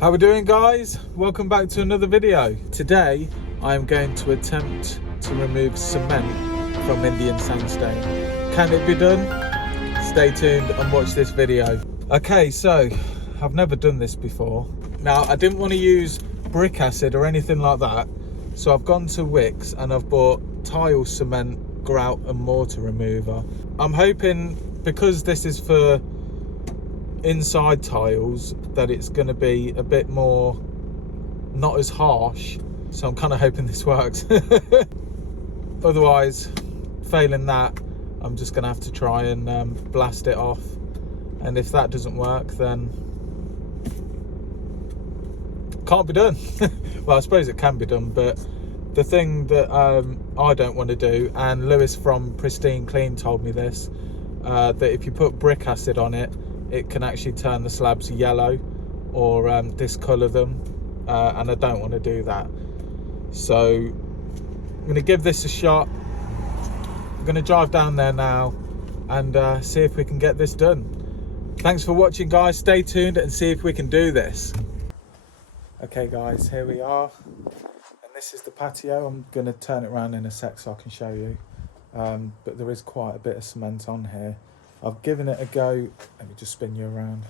How we doing, guys? Welcome back to another video. Today I am going to attempt to remove cement from Indian sandstone. Can it be done? Stay tuned and watch this video. Okay, so I've never done this before. Now, I didn't want to use brick acid or anything like that, so I've gone to Wicks and I've bought tile cement, grout and mortar remover. I'm hoping, because this is for inside tiles, that it's going to be a bit more, not as harsh, so I'm kind of hoping this works. Otherwise, failing that, I'm just going to have to try and blast it off, and if that doesn't work, then can't be done. Well, I suppose it can be done, but the thing that I don't want to do, and Lewis from Pristine Clean told me this, that if you put brick acid on it, it can actually turn the slabs yellow or discolour them, and I don't want to do that. So I'm going to give this a shot. I'm going to drive down there now and see if we can get this done. Thanks for watching, guys. Stay tuned and see if we can do this. Okay guys, here we are, and this is the patio. I'm going to turn it around in a sec so I can show you, but there is quite a bit of cement on here. I've given it a go. Let me just spin you around.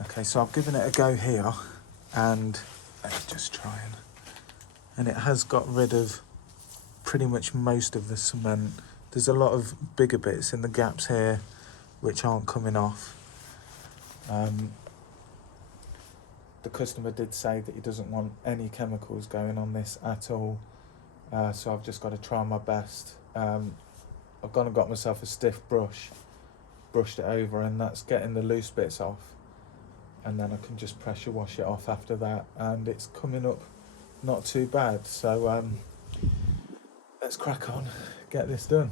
Okay, so I've given it a go here, and let me just try and it has got rid of pretty much most of the cement. There's a lot of bigger bits in the gaps here which aren't coming off. The customer did say that he doesn't want any chemicals going on this at all, so I've just got to try my best. I've gone and got myself a stiff brush, brushed it over, and that's getting the loose bits off, and then I can just pressure wash it off after that, and it's coming up not too bad. So let's crack on, get this done.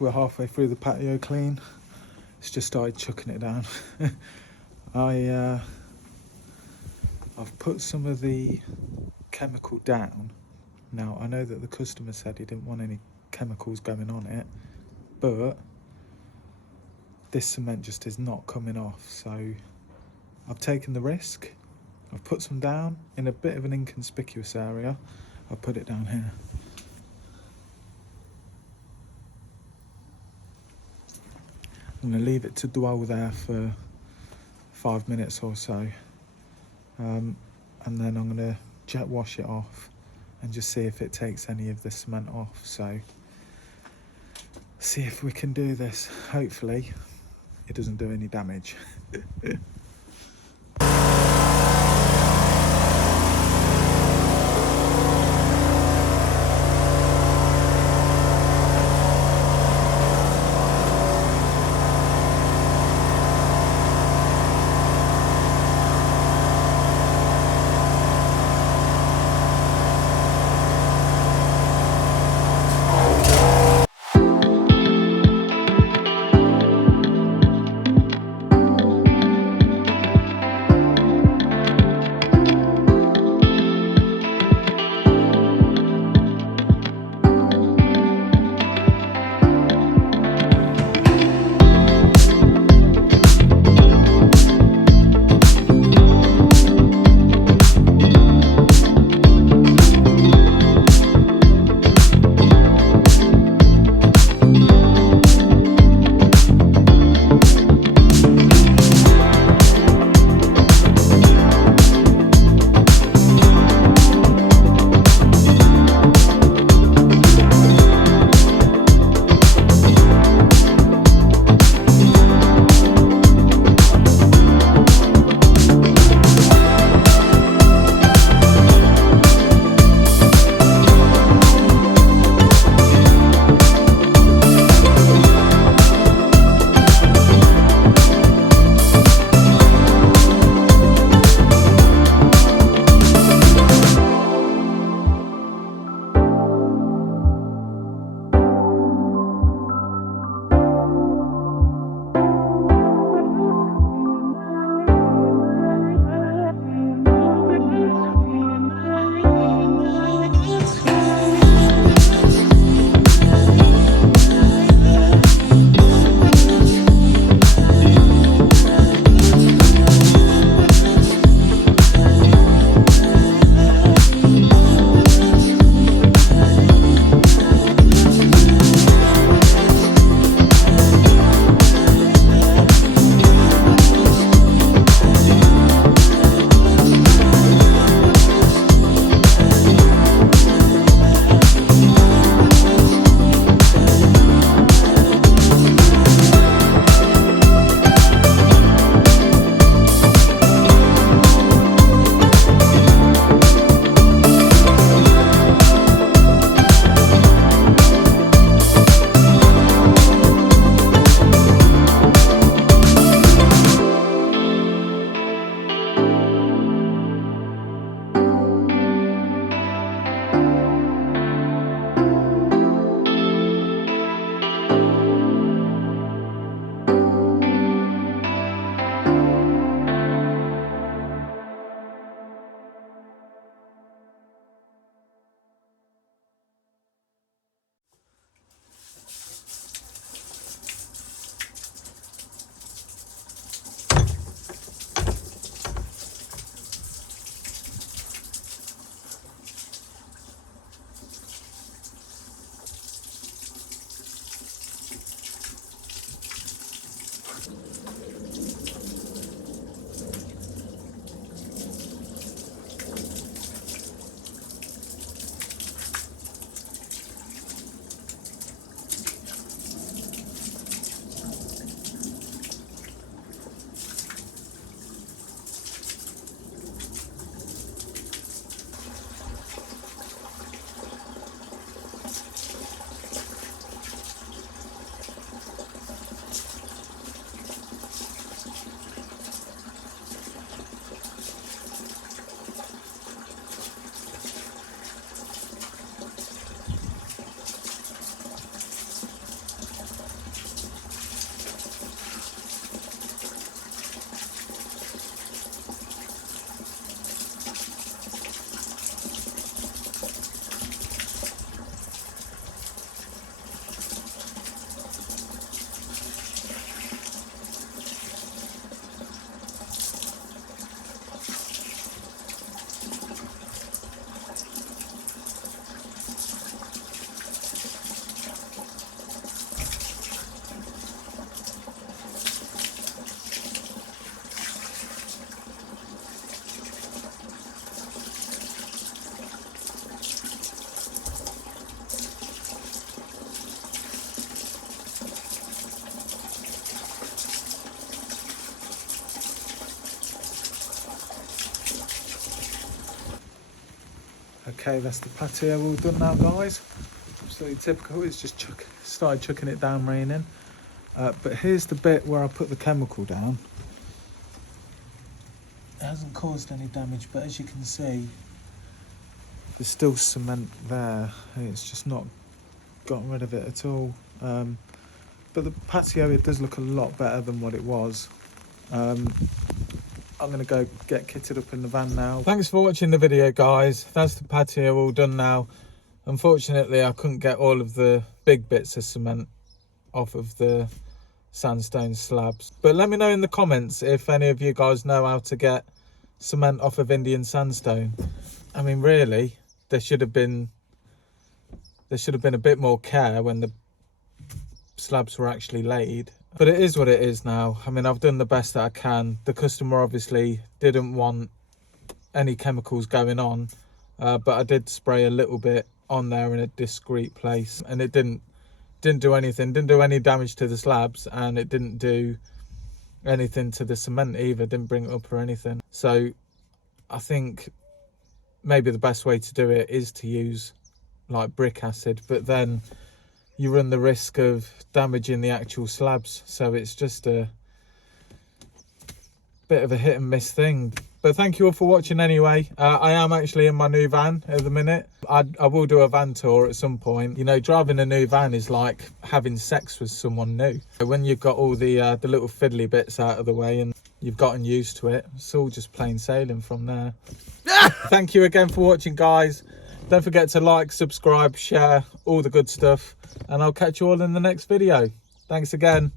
we're halfway through the patio clean. It's just started chucking it down. I've put some of the chemical down. Now I know that the customer said he didn't want any chemicals going on it, but this cement just is not coming off, so I've taken the risk. I've put some down in a bit of an inconspicuous area. I'll put it down here. I'm going to leave it to dwell there for 5 minutes or so, and then I'm going to jet wash it off and just see if it takes any of the cement off. So see if we can do this. Hopefully it doesn't do any damage. Okay, that's the patio all done now, guys. Absolutely typical. It's just started chucking it down, raining. But here's the bit where I put the chemical down. It hasn't caused any damage, but as you can see, there's still cement there. It's just not gotten rid of it at all. But the patio, it does look a lot better than what it was. I'm going to go get kitted up in the van now. Thanks for watching the video, guys. That's the patio all done now. Unfortunately, I couldn't get all of the big bits of cement off of the sandstone slabs. But let me know in the comments if any of you guys know how to get cement off of Indian sandstone. I mean, really, there should have been a bit more care when the slabs were actually laid. But it is what it is now. I mean, I've done the best that I can. The customer obviously didn't want any chemicals going on, but I did spray a little bit on there in a discreet place, and it didn't do anything. Didn't do any damage to the slabs, and it didn't do anything to the cement either. Didn't bring it up or anything. So I think maybe the best way to do it is to use like brick acid, but then you run the risk of damaging the actual slabs. So it's just a bit of a hit and miss thing. But thank you all for watching anyway. I am actually in my new van at the minute. I will do a van tour at some point. You know, driving a new van is like having sex with someone new. When you've got all the little fiddly bits out of the way and you've gotten used to it, it's all just plain sailing from there. Thank you again for watching, guys. Don't forget to like, subscribe, share, all the good stuff. And I'll catch you all in the next video. Thanks again.